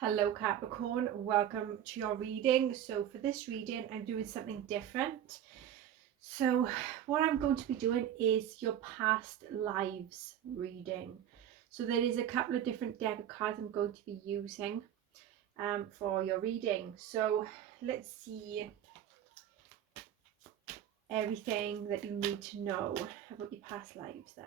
Hello Capricorn, welcome to your reading. So for this reading I'm doing something different. So what I'm going to be doing is your past lives reading. So there is a couple of different deck of cards I'm going to be using for your reading. So let's see everything that you need to know about your past lives then.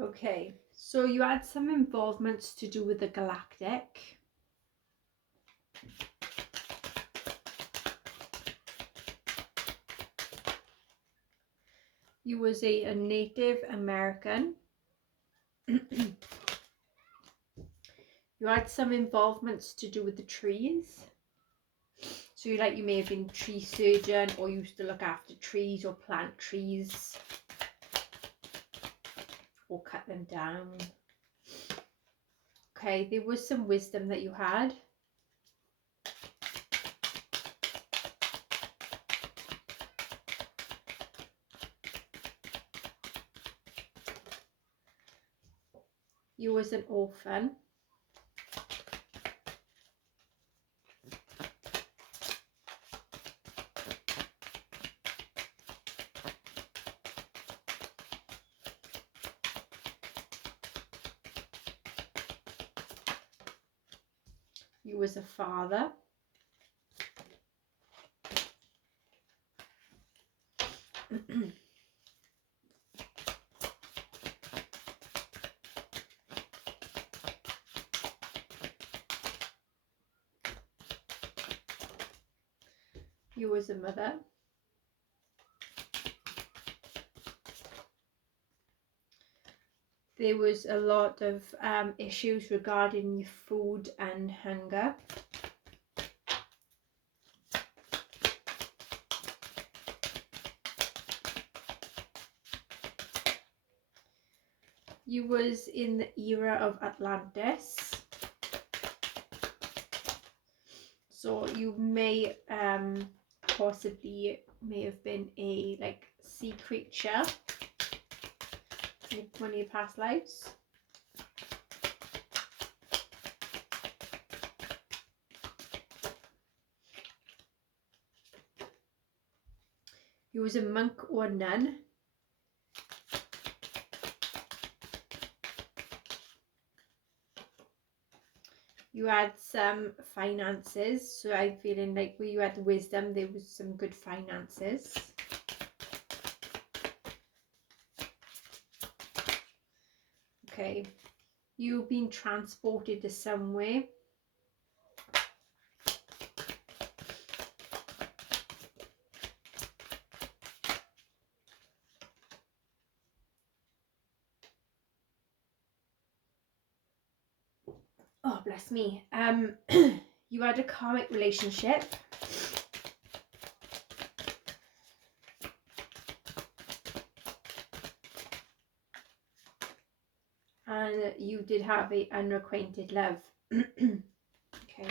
Okay, so you had some involvements to do with the galactic. You was a Native American. You had some involvements to do with the trees. So you may have been a tree surgeon or used to look after trees or plant trees or cut them down. Okay, there was some wisdom that you had. You was an orphan. You was a father. You was a mother. There was a lot of issues regarding your food and hunger. You was in the era of Atlantis. So you may possibly may have been a sea creature in one of your past lives. You was a monk or a nun. You had some finances, so I'm feeling like where you had the wisdom, there was some good finances. Okay, you've been transported to somewhere. Oh, bless me. You had a karmic relationship. And you did have a unrequited love. Okay.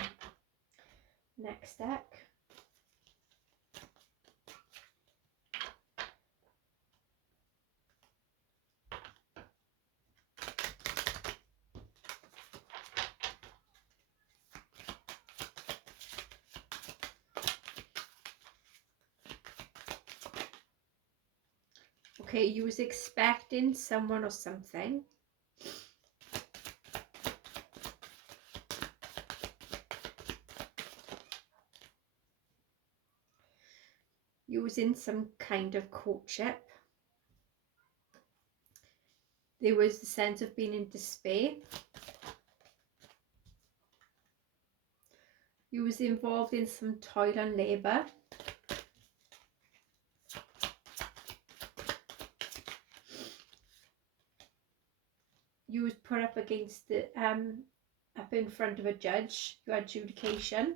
Next deck. Okay, you was expecting someone or something. You was in some kind of courtship. There was the sense of being in despair. You was involved in some toil and labour. You was put up against the up in front of a judge. You had adjudication.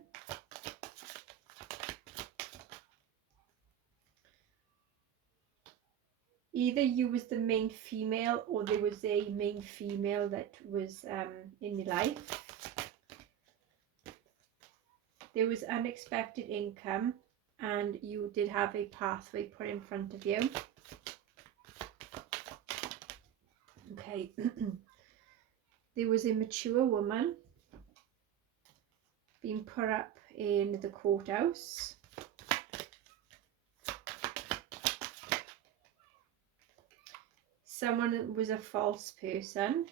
either you was the main female or there was a main female that was in your life. There was unexpected income and you did have a pathway put in front of you. Okay. There was a mature woman being put up in the courthouse. Someone was a false person.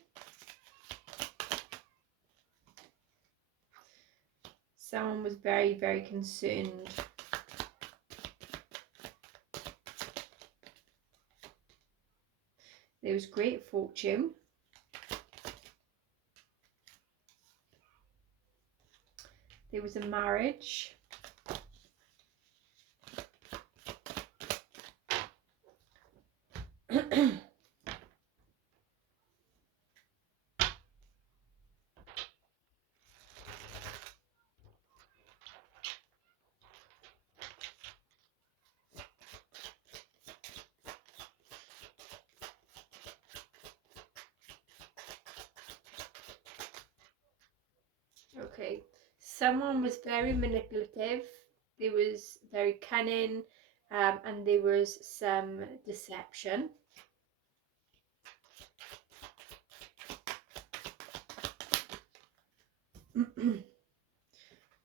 Someone was very, very concerned. There was great fortune. There was a marriage. Okay, someone was very manipulative. There was very cunning, and there was some deception.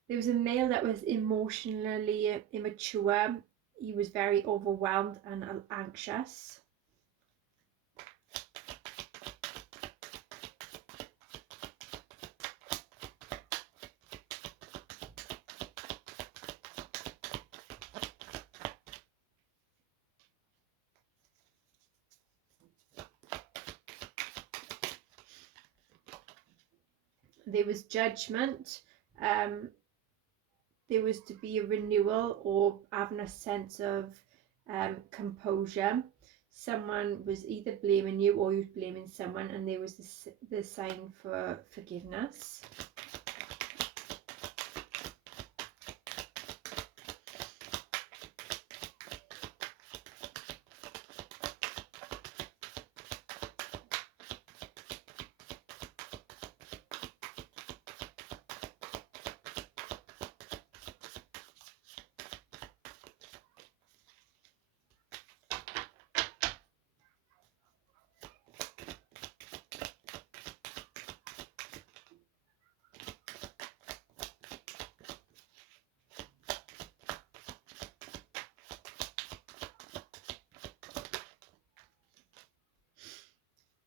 There was a male that was emotionally immature. He was very overwhelmed and anxious. There was judgment. There was to be a renewal or having a sense of composure. Someone was either blaming you or you were blaming someone, and there was the sign for forgiveness.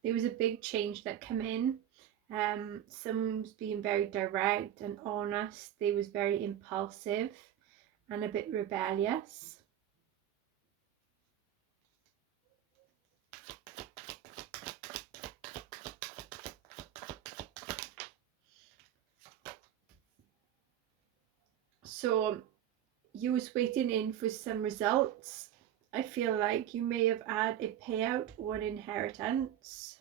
There was a big change that came in. Someone was being very direct and honest. They was very impulsive and a bit rebellious. So you was waiting in for some results. I feel like you may have had a payout or an inheritance.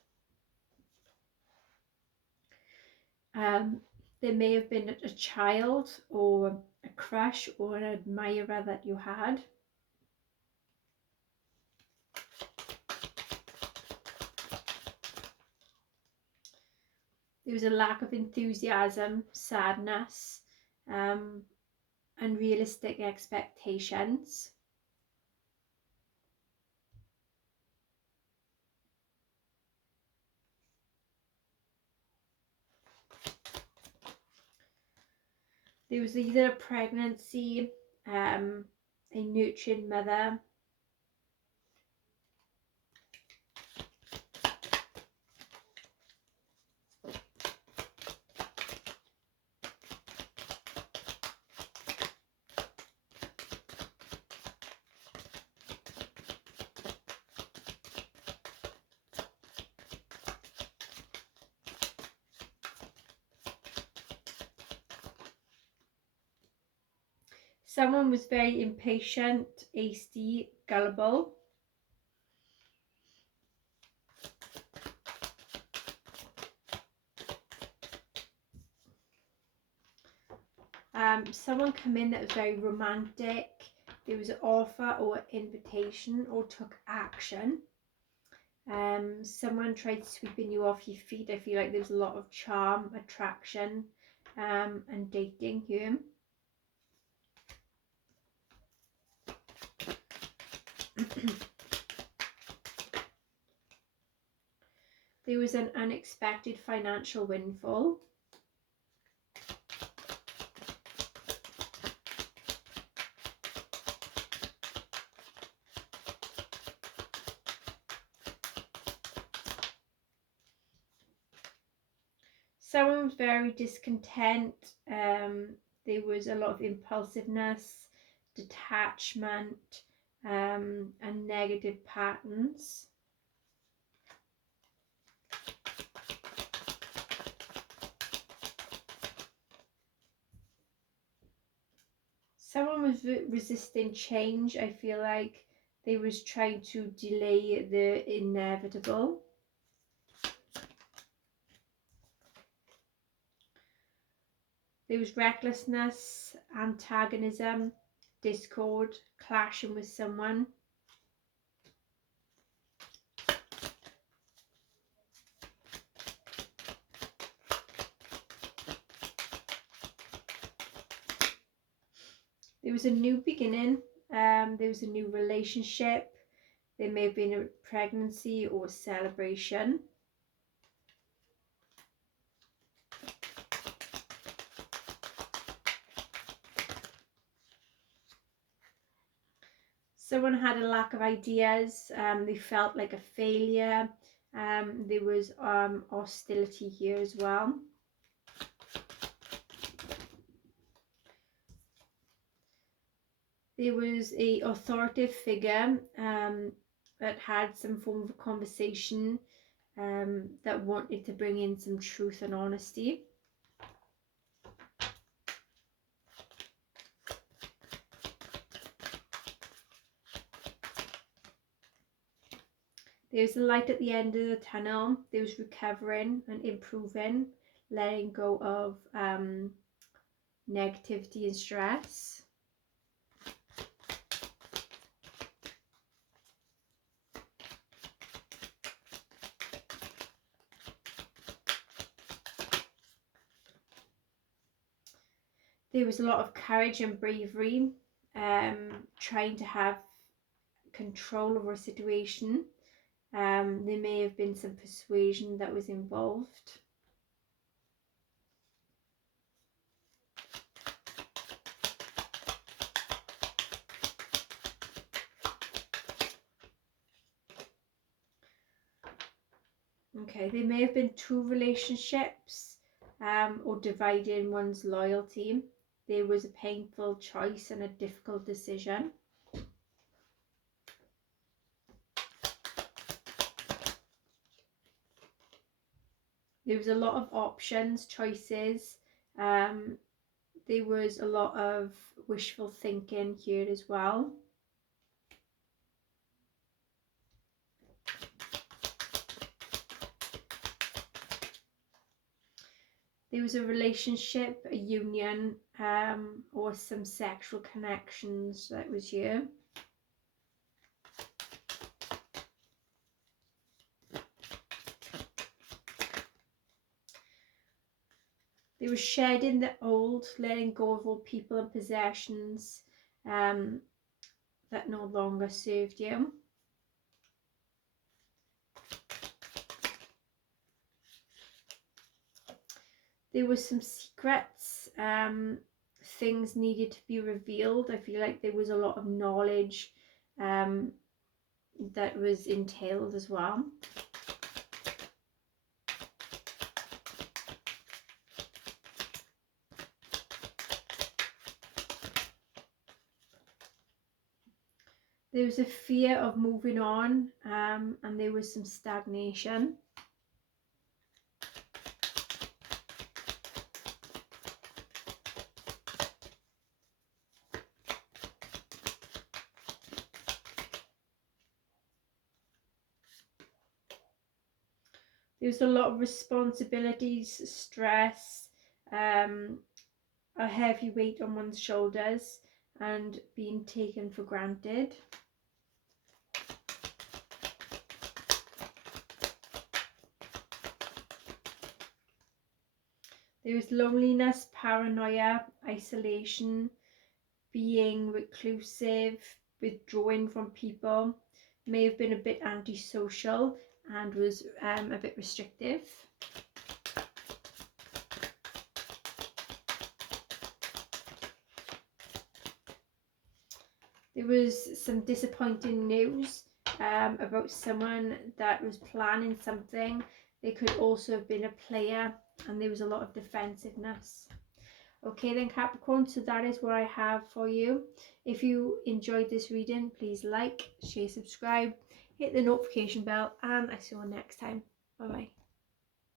There may have been a child or a crush or an admirer that you had. There was a lack of enthusiasm, sadness, unrealistic expectations. There was either a pregnancy, a nurturing mother. Someone was very impatient, hasty, gullible. Someone come in that was very romantic. There was an offer or invitation or took action. Someone tried sweeping you off your feet. I feel like there's a lot of charm, attraction, and dating here. There was an unexpected financial windfall. Someone was very discontent. There was a lot of impulsiveness, detachment, and negative patterns. Someone was resisting change. I feel like they was trying to delay the inevitable. There was recklessness, antagonism, discord, clashing with someone. There was a new beginning. There was a new relationship. There may have been a pregnancy or celebration. Someone had a lack of ideas. They felt like a failure. There was hostility here as well. There was a authoritative figure that had some form of conversation, that wanted to bring in some truth and honesty. There was a light at the end of the tunnel. There was recovering and improving, letting go of negativity and stress. There was a lot of courage and bravery, trying to have control over a situation. There may have been some persuasion that was involved. Okay, there may have been two relationships, or dividing one's loyalty. There was a painful choice and a difficult decision. There was a lot of options, choices. There was a lot of wishful thinking here as well. There was a relationship, a union, or some sexual connections that was here. There was shedding the old, letting go of all people and possessions that no longer served you. There was some secrets, things needed to be revealed. I feel like there was a lot of knowledge that was entailed as well. There was a fear of moving on, and there was some stagnation. There was a lot of responsibilities, stress, a heavy weight on one's shoulders, and being taken for granted. There was loneliness, paranoia, isolation, being reclusive, withdrawing from people, may have been a bit antisocial and was a bit restrictive. There was some disappointing news about someone that was planning something. They could also have been a player, and there was a lot of defensiveness. Okay then, Capricorn, so that is what I have for you. If you enjoyed this reading, please like, share, subscribe, hit the notification bell, and I see you next time. Bye bye.